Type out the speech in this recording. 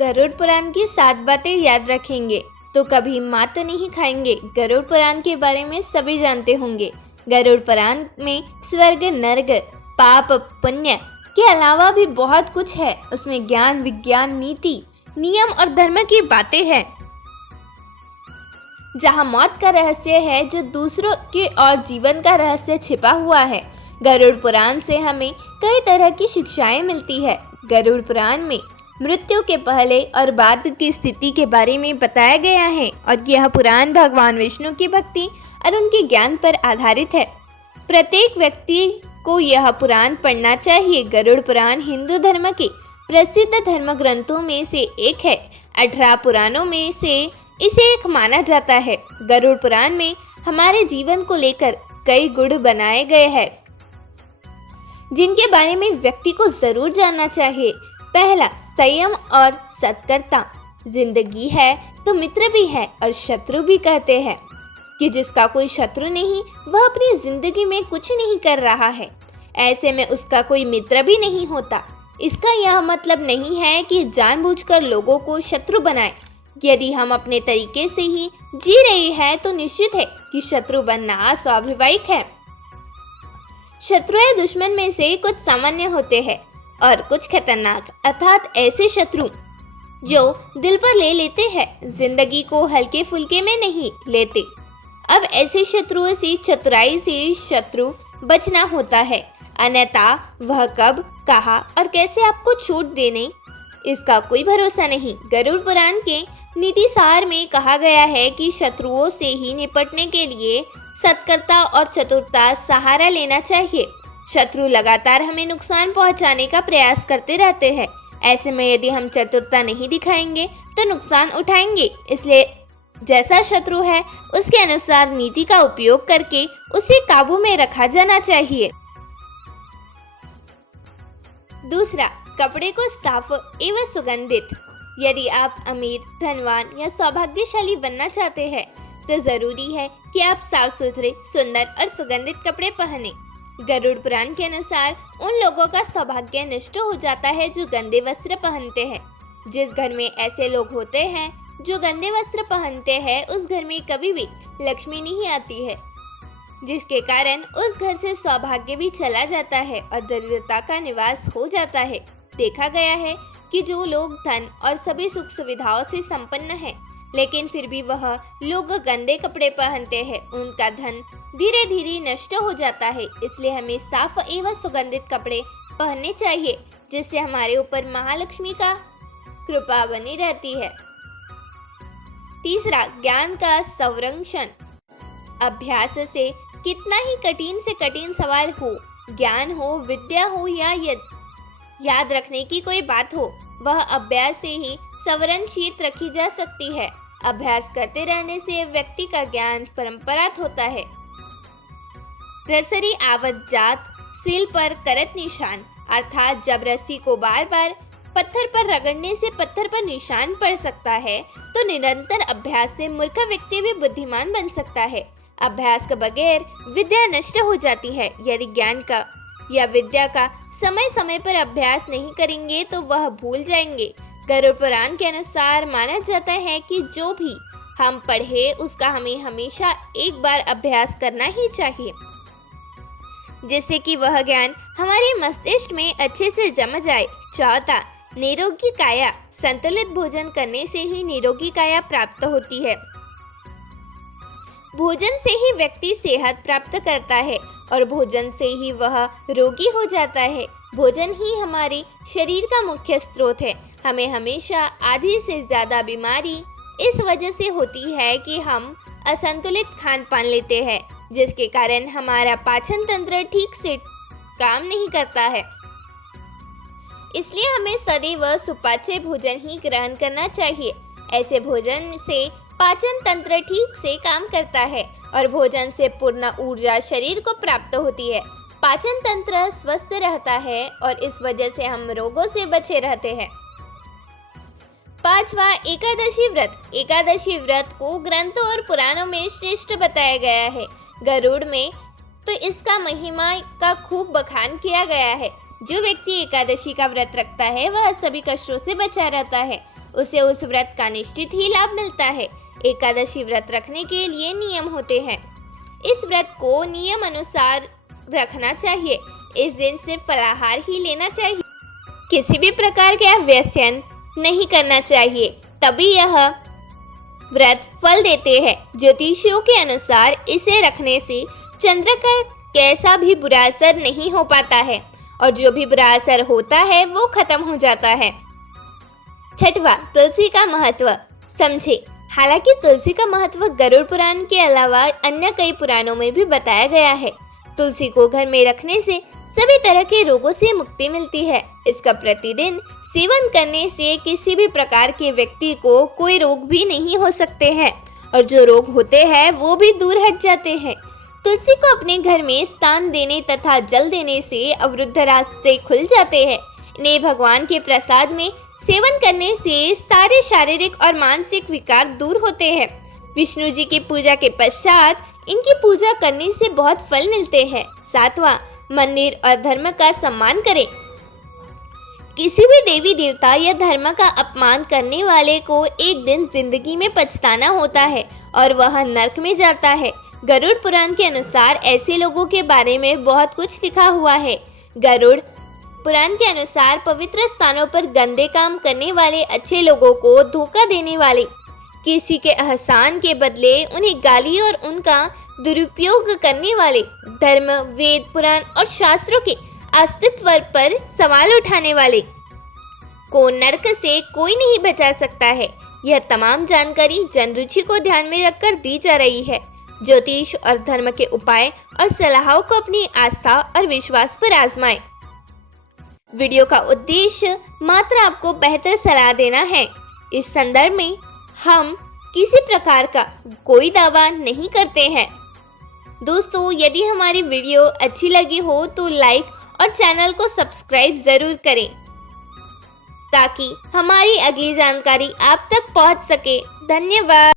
गरुड़ पुराण की 7 बातें याद रखेंगे तो कभी मात नहीं खाएंगे। गरुड़ पुराण के बारे में सभी जानते होंगे। गरुड़ पुराण में स्वर्ग, नर्क, पाप, पुण्य के अलावा भी बहुत कुछ है। उसमें ज्ञान, विज्ञान, नीति, नियम और धर्म की बातें हैं। जहाँ मौत का रहस्य है, जो दूसरों के और जीवन का रहस्य छिपा हुआ है। गरुड़ पुराण से हमें कई तरह की शिक्षाएं मिलती है। गरुड़ पुराण में मृत्यु के पहले और बाद की स्थिति के बारे में बताया गया है और यह पुराण भगवान विष्णु की भक्ति और उनके ज्ञान पर आधारित है। प्रत्येक व्यक्ति को यह पुराण पढ़ना चाहिए। गरुड़ पुराण हिंदू धर्म के प्रसिद्ध धर्म ग्रंथों में से एक है। 18 पुराणों में से इसे एक माना जाता है। गरुड़ पुराण में हमारे जीवन को लेकर कई गुण बनाए गए हैं जिनके बारे में व्यक्ति को जरूर जानना चाहिए। पहला, संयम और सत्कर्ता। जिंदगी है तो मित्र भी है और शत्रु भी। कहते हैं कि जिसका कोई शत्रु नहीं वह अपनी जिंदगी में कुछ नहीं कर रहा है, ऐसे में उसका कोई मित्र भी नहीं होता। इसका यह मतलब नहीं है कि जानबूझकर लोगों को शत्रु बनाए। यदि हम अपने तरीके से ही जी रहे हैं तो निश्चित है कि शत्रु बनना स्वाभाविक है। शत्रु या दुश्मन में से कुछ सामान्य होते हैं और कुछ खतरनाक, अर्थात ऐसे शत्रु जो दिल पर ले लेते हैं, जिंदगी को हल्के फुल्के में नहीं लेते। अब ऐसे शत्रुओं से चतुराई से शत्रु बचना होता है, अन्यथा वह कब, कहाँ और कैसे आपको चोट देने, इसका कोई भरोसा नहीं। गरुड़ पुराण के नीति सार में कहा गया है कि शत्रुओं से ही निपटने के लिए सत्कर्ता और चतुरता सहारा लेना चाहिए। शत्रु लगातार हमें नुकसान पहुंचाने का प्रयास करते रहते हैं। ऐसे में यदि हम चतुरता नहीं दिखाएंगे तो नुकसान उठाएंगे। इसलिए जैसा शत्रु है उसके अनुसार नीति का उपयोग करके उसे काबू में रखा जाना चाहिए। दूसरा, कपड़े को साफ एवं सुगंधित। यदि आप अमीर, धनवान या सौभाग्यशाली बनना चाहते हैं तो जरूरी है कि आप साफ सुथरे, सुंदर और सुगंधित कपड़े पहने। गरुड़ पुराण के अनुसार उन लोगों का सौभाग्य नष्ट हो जाता है जो गंदे वस्त्र पहनते हैं। जिस घर में ऐसे लोग होते हैं जो गंदे वस्त्र पहनते हैं, उस घर में कभी भी लक्ष्मी नहीं आती है, जिसके कारण उस घर से सौभाग्य भी चला जाता है और दरिद्रता का निवास हो जाता है। देखा गया है कि जो लोग धन और सभी सुख सुविधाओं से संपन्न हैं, लेकिन फिर भी वह लोग गंदे कपड़े पहनते हैं, उनका धन धीरे धीरे नष्ट हो जाता है। इसलिए हमें साफ एवं सुगंधित कपड़े पहनने चाहिए, जिससे हमारे ऊपर महालक्ष्मी का कृपा बनी रहती है। तीसरा, ज्ञान का संरक्षण। अभ्यास से कितना ही कठिन से कठिन सवाल हो, ज्ञान हो, विद्या हो या याद रखने की कोई बात हो, वह अभ्यास से ही संरक्षित रखी जा सकती है। अभ्यास करते रहने से व्यक्ति का ज्ञान परंपरागत होता है। रसरी आवत जात, सील पर करत निशान। अर्थात जब रस्सी को बार बार पत्थर पर रगड़ने से पत्थर पर निशान पड़ सकता है, तो निरंतर अभ्यास से मूर्ख व्यक्ति भी बुद्धिमान बन सकता है। अभ्यास के बगैर विद्या नष्ट हो जाती है। यदि ज्ञान का या विद्या का समय समय पर अभ्यास नहीं करेंगे तो वह भूल जाएंगे। गरुड़ पुराण के अनुसार माना जाता है कि जो भी हम पढ़े उसका हमें हमेशा एक बार अभ्यास करना ही चाहिए, जिससे कि वह ज्ञान हमारे मस्तिष्क में अच्छे से जम जाए। चौथा, निरोगी काया। संतुलित भोजन करने से ही निरोगी काया प्राप्त होती है। भोजन से ही व्यक्ति सेहत प्राप्त करता है और भोजन से ही वह रोगी हो जाता है। भोजन ही हमारे शरीर का मुख्य स्रोत है। हमें हमेशा आधी से ज़्यादा बीमारी इस वजह से होती है कि हम असंतुलित खान पान लेते हैं, जिसके कारण हमारा पाचन तंत्र ठीक से काम नहीं करता है। इसलिए हमें सदैव सुपाच्य भोजन ही ग्रहण करना चाहिए। ऐसे भोजन से पाचन तंत्र ठीक से काम करता है और भोजन से पूर्ण ऊर्जा शरीर को प्राप्त होती है। पाचन तंत्र स्वस्थ रहता है और इस वजह से हम रोगों से बचे रहते हैं। पांचवा, एकादशी व्रत। एकादशी व्रत को ग्रंथों और पुराणों में श्रेष्ठ बताया गया है। गरुड़ में तो इसका महिमा का खूब बखान किया गया है। जो व्यक्ति एकादशी का व्रत रखता है वह सभी कष्टों से बचा रहता है उसे उस व्रत का निश्चित ही लाभ मिलता है। एकादशी व्रत रखने के लिए नियम होते हैं। इस व्रत को नियम अनुसार रखना चाहिए। इस दिन सिर्फ फलाहार ही लेना चाहिए। किसी भी प्रकार का व्यसन नहीं करना चाहिए, तभी यह व्रत फल देते हैं। ज्योतिषियों के अनुसार इसे रखने से चंद्र का कैसा भी बुरा असर नहीं हो पाता है और जो भी बुरा असर होता है वो खत्म हो जाता है। छठवां, तुलसी का महत्व समझे। हालांकि तुलसी का महत्व गरुड़ पुराण के अलावा अन्य कई पुराणों में भी बताया गया है। तुलसी को घर में रखने से सभी तरह के रोगों से मुक्ति मिलती है। इसका प्रतिदिन सेवन करने से किसी भी प्रकार के व्यक्ति को कोई रोग भी नहीं हो सकते हैं और जो रोग होते हैं वो भी दूर हट जाते हैं। तुलसी को अपने घर में स्थान देने तथा जल देने से अवरुद्ध रास्ते खुल जाते हैं। इन्हें भगवान के प्रसाद में सेवन करने से सारे शारीरिक और मानसिक विकार दूर होते हैं। विष्णु जी की पूजा के पश्चात इनकी पूजा करने से बहुत फल मिलते हैं। सातवां, मंदिर और धर्म का सम्मान करें। किसी भी देवी देवता या धर्म का अपमान करने वाले को एक दिन जिंदगी में पछताना होता है और वह नरक में जाता है। गरुड़ पुराण के अनुसार ऐसे लोगों के बारे में बहुत कुछ लिखा हुआ है। गरुड़ पुराण के अनुसार पवित्र स्थानों पर गंदे काम करने वाले अच्छे लोगों को धोखा देने वाले, किसी के एहसान के बदले उन्हें गाली और उनका दुरुपयोग करने वाले, धर्म, वेद, पुराण और शास्त्रों के अस्तित्व पर सवाल उठाने वाले को नरक से कोई नहीं बचा सकता है। यह तमाम जानकारी जनरुचि को ध्यान में रखकर दी जा रही है। ज्योतिष और धर्म के उपाय और सलाहों को अपनी आस्था और विश्वास पर आजमाएं। वीडियो का उद्देश्य मात्र आपको बेहतर सलाह देना है। इस संदर्भ में हम किसी प्रकार का कोई दावा नहीं करते हैं। दोस्तों, यदि हमारी वीडियो अच्छी लगी हो तो लाइक और चैनल को सब्सक्राइब जरूर करें ताकि हमारी अगली जानकारी आप तक पहुंच सके। धन्यवाद।